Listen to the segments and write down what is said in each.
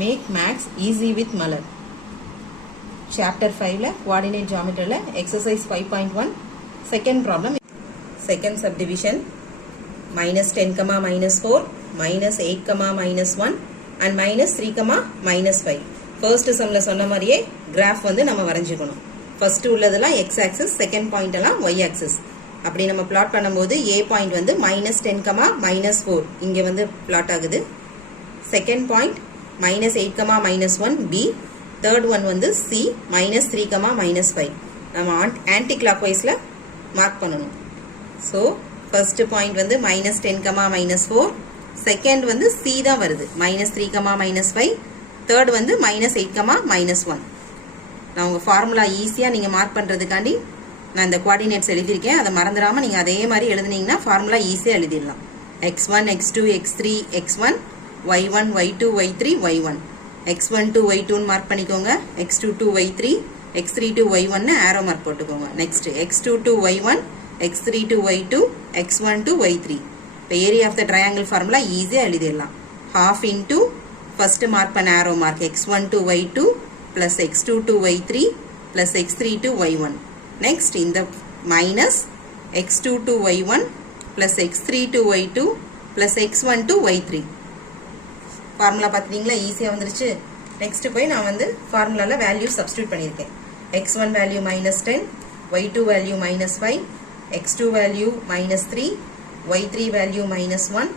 Make maths easy with Malar. Chapter 5 la coordinate geometry la exercise 5.1 second problem. Second subdivision minus 10 comma minus 4 minus 8 comma minus 1 and minus 3 comma minus 5. First sum la சொன்ன மாதிரியே graph வந்து நம்ம வரைஞ்சிக்கணும். First உள்ளதெல்லாம் x axis, second point எல்லாம் y axis. அப்படி நம்ம plot பண்ணும்போது a point வந்து minus 10 comma minus 4 இங்க வந்து plot ஆகுது. Second point minus 8 comma minus 1 b. Third one வந்து c minus 3 comma minus 5. நம்ம anti clockwise ல mark பண்ணணும். So first point வந்து minus 10 comma minus 4. Second வந்து c தான் வருது minus 3 comma minus 5. Third வந்து minus 8 comma minus 1. நான் உங்க ஃபார்முலா ஈஸியா நீங்க மார்க் பண்றதுக்காண்டி நான் இந்த கோஆர்டினேட்ஸ் எழுதியிருக்கேன். அதை மறந்துடாம நீங்க அதே மாதிரி எழுதுனீங்கன்னா ஃபார்முலா ஈஸியா எழுதிடலாம். x1 x2 x3 x1 y1 y2 y3 y1 x1 to y2 ன்னு மார்க் பண்ணிக்கோங்க. x2 to y3 x3 to y1 ன்னு ஆரோ மார்க் போட்டுக்கோங்க. Next x2 to y1 x3 to y2 x1 to y3. இப்போ area of the triangle formula ஈஸியா எழுதிடலாம். half into first mark பண்ண arrow mark x1 to y2 plus x2 to y3 plus x3 to y1. Next in the minus x2 to y1 plus x3 to y2 plus x1 to y3. Formula பார்த்தீங்களா ஈஸியா வந்துருச்சு. Next போய் நான் வந்து ஃபார்முலால value substitute பண்ணியிருக்கேன். x1 value minus 10, y2 value minus 5, x2 value minus 3, y3 value minus 1,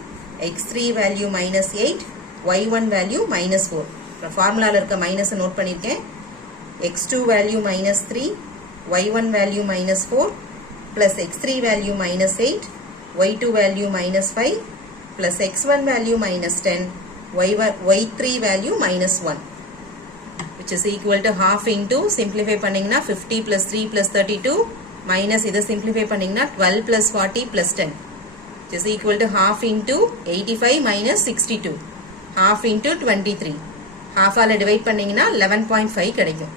x3 value minus 8, y1 value minus 4. ஃபார்முலால இருக்க minus note பண்ணிருக்கேன். x2 value minus 3, y1 value minus 4 plus x3 value minus 8, y2 value minus 5 plus x1 value minus 10, y3 value minus 1, which is equal to half into simplify பண்ணீங்கன்னா 50 plus 3 plus 32 minus இதை simplify பண்ணீங்கன்னா 12 plus 40 plus 10, which is equal to half into 85 minus 62, half into 23. half ஆல divide பண்ணீங்கன்னா 11.5 கிடைக்கும்.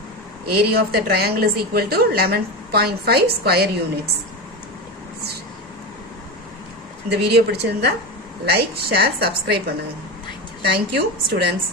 area of the triangle is equal to 11.5 square units. இந்த video பிடிச்சிருந்தா like share subscribe பண்ணுங்க. Thank you students.